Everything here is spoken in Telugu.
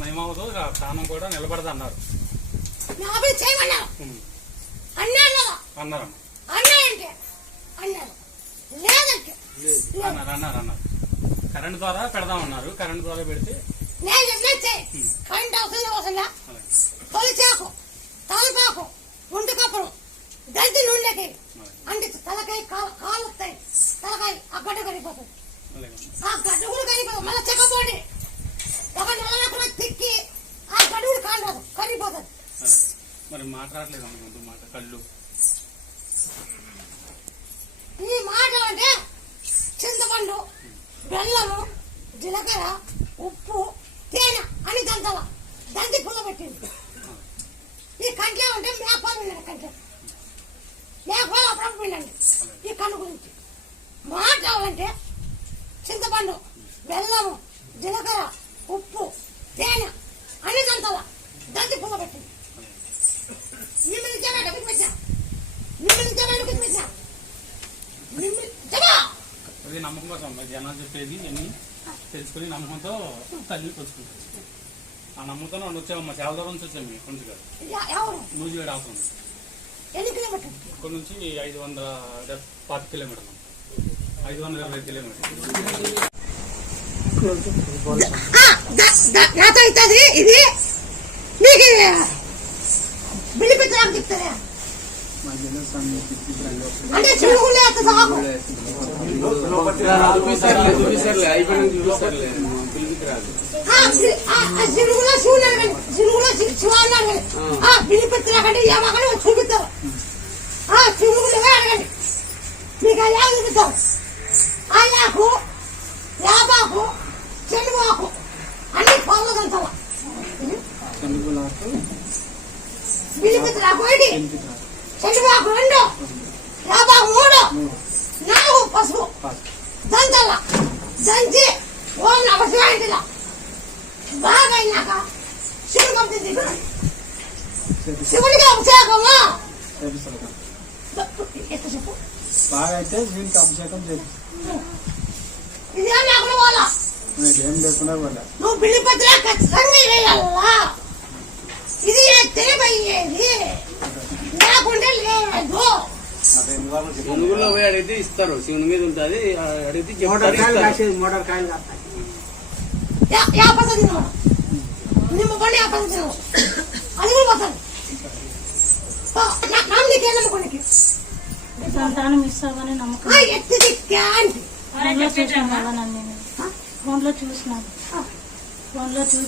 మేమవుతూ ప్రాణం కూడా నిలబడదు అన్నారు. అన్నారు కరెంట్ ద్వారా పెడదామన్నారు. కరెంట్ ద్వారా పెడితే తలపాకు ముందు కప్పుడు గంటి నూనెకి అంటే తలకాయ కాలు వస్తాయి. తలకాయ ఆ గడ్డ కరిగిపోతుంది. ఆ గడ్డ కూడా కరిగిపోతుంది. మళ్ళీ చెక్కపోండి ఒక నెల తిక్కి ఆ గడ్డ కూడా కాదు కరిగిపోతుంది. మరి మాట్లాడలేదు మాట కళ్ళు ఈ మాట అంటే చింతపండు, బెల్లము, జీలకర్ర, ఉప్పు, తేనె అని దంతల దంతి పుల్ల పెట్టింది. ఈ కంట్లో ఉంటే మేపాలు వినండి. కంట్లో మేపాలు అప్పుడప్పుడు వినండి. ఈ కన్ను గురించి మాట్లాడాలంటే చింతపండు, బెల్లము, జీలకర్ర, ఉప్పు, తేనె అని దంతల దంతి పుల్ల పెట్టింది. అది నమ్మకం కోసం జనాలు చెప్పేది అన్ని తెలుసుకుని నమ్మకంతో తల్లి వచ్చుకుంటారు. ఆ నమ్మకంతో వచ్చామమ్మా. చాలా దూరం నుంచి వచ్చాము. కొంచెం నూజివేడు అవుతుంది. ఇక్కడ నుంచి 540 కిలోమీటర్లు, 520 కిలోమీటర్లు. ఇది మీకు బిల్లిపెట్టడానికి చెప్తారా అంటే చెడుగులే సిరుగులో సిరుగులో శివ అన్నాడు. బిల్లిపెట్టకండి ఏమని చూపిస్తారు. సిరుగులే అడగండి. మీకు అలా చూపిస్తారు. ఆయాకు, యాపాకు, చెడుగాకు అన్ని పనులు దంచాల. బిల్లిపెట్టరాకు ఒకటి, చెడుగాకు 2, యాపాకు 3, 4 పసుపు దంచాల. దంచి ఓం నమ శివాయ బాగా అయినాక శివుడు పంపింది. శివుడికి అభిషేకము చెప్పు. బాగా అయితే శివునికి అభిషేకం చేసి ఇదేం లేకుండా పోలా. ఏం లేకుండా పోలే. నువ్వు బిల్లిపత్ర ఖచ్చితంగా వేయాలా. ఇది తెలియబోయేది లేకుంటే లేదు. శివునిలో పోయి అడిగితే ఇస్తారు. శివుని మీద ఉంటుంది అడిగితే మోటార్ కాయలు నిమ్మ పండి అది కూడా పోతాను. నమ్మకానికి సంతానం ఇస్తామని నమ్మకం ఫోన్లో చూసినాను.